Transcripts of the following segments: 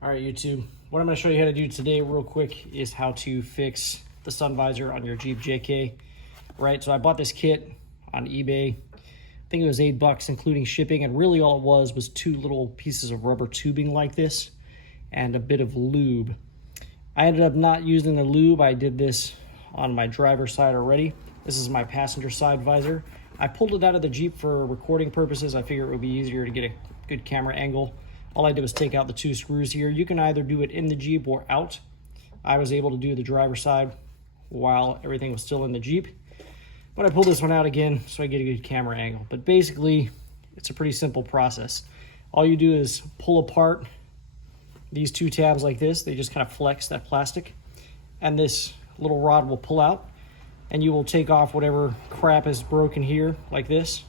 All right, YouTube, what I'm going to show you how to do today real quick is how to fix the sun visor on your Jeep JK. Right, so I bought this kit on eBay. I think it was $8 including shipping, and really all it was two little pieces of rubber tubing like this and a bit of lube. I ended up not using the lube. I did this on my driver's side already. This is my passenger side visor. I pulled it out of the Jeep for recording purposes. I figured it would be easier to get a good camera angle. All I did was take out the two screws here. You can either do it in the Jeep or out. I was able to do the driver's side while everything was still in the Jeep. But I pulled this one out again so I get a good camera angle. But basically, it's a pretty simple process. All you do is pull apart these two tabs like this. They just kind of flex that plastic. And this little rod will pull out. And you will take off whatever crap is broken here, like this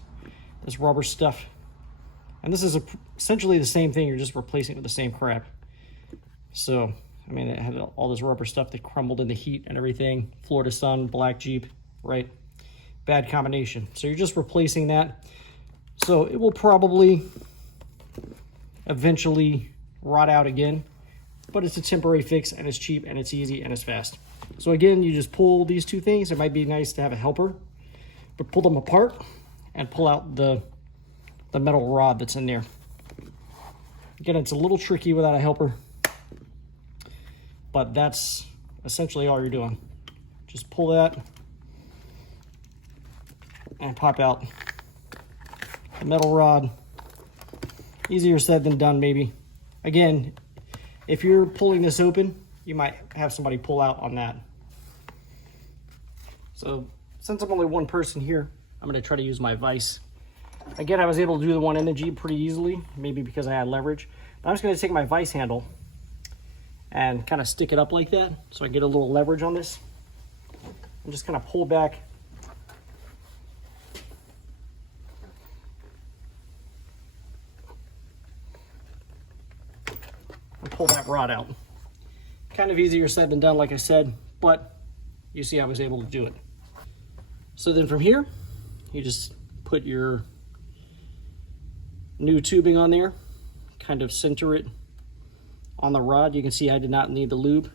rubber stuff. And this is essentially the same thing, you're just replacing it with the same crap. So, I mean, it had all this rubber stuff that crumbled in the heat and everything. Florida sun, black Jeep, right? Bad combination. So you're just replacing that. So it will probably eventually rot out again, but it's a temporary fix and it's cheap and it's easy and it's fast. So again, you just pull these two things. It might be nice to have a helper, but pull them apart and pull out the metal rod that's in there. Again, it's a little tricky without a helper, but that's essentially all you're doing. Just pull that and pop out the metal rod. Easier said than done, maybe. Again, if you're pulling this open, you might have somebody pull out on that. So since I'm only one person here, I'm going to try to use my vise. Again, I was able to do the one in the Jeep pretty easily, maybe because I had leverage. But I'm just going to take my vise handle and kind of stick it up like that so I get a little leverage on this. And just kind of pull back. And pull that rod out. Kind of easier said than done, like I said, but you see I was able to do it. So then from here, you just put your new tubing on there, kind of center it on the rod. You can see I did not need the lube.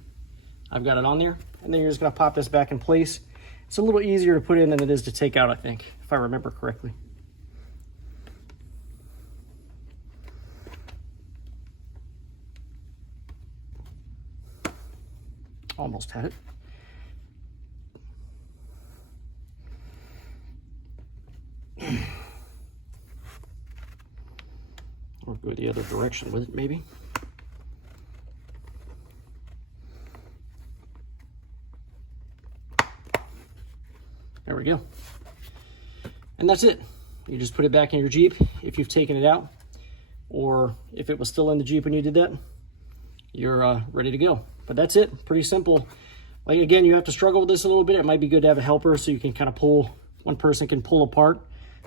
I've got it on there. And then you're just gonna pop this back in place. It's a little easier to put in than it is to take out, I think, if I remember correctly. Almost had it. Or go the other direction with it, maybe. There we go. And that's it. You just put it back in your Jeep if you've taken it out, or if it was still in the Jeep when you did that, you're ready to go. But that's it, pretty simple. Like, again, you have to struggle with this a little bit. It might be good to have a helper so you can kind of pull, one person can pull apart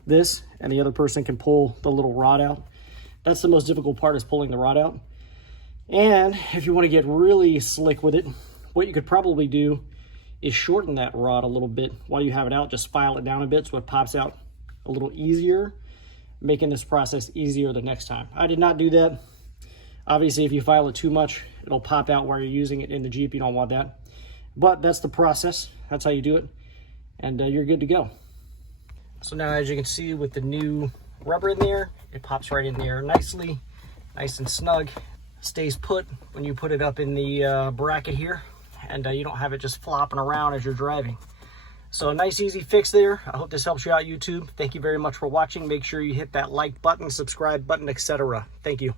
this and the other person can pull the little rod out. That's the most difficult part, is pulling the rod out. And if you want to get really slick with it, what you could probably do is shorten that rod a little bit while you have it out. Just file it down a bit so it pops out a little easier, making this process easier the next time. I did not do that. Obviously, if you file it too much, it'll pop out while you're using it in the Jeep. You don't want that. But that's the process. That's how you do it. And you're good to go. So now, as you can see, with the new rubber in there, it pops right in there nicely, nice and snug. Stays put when you put it up in the bracket here, and you don't have it just flopping around as you're driving. So a nice easy fix there. I hope this helps you out, YouTube. Thank you very much for watching. Make sure you hit that like button, subscribe button, etc. Thank you.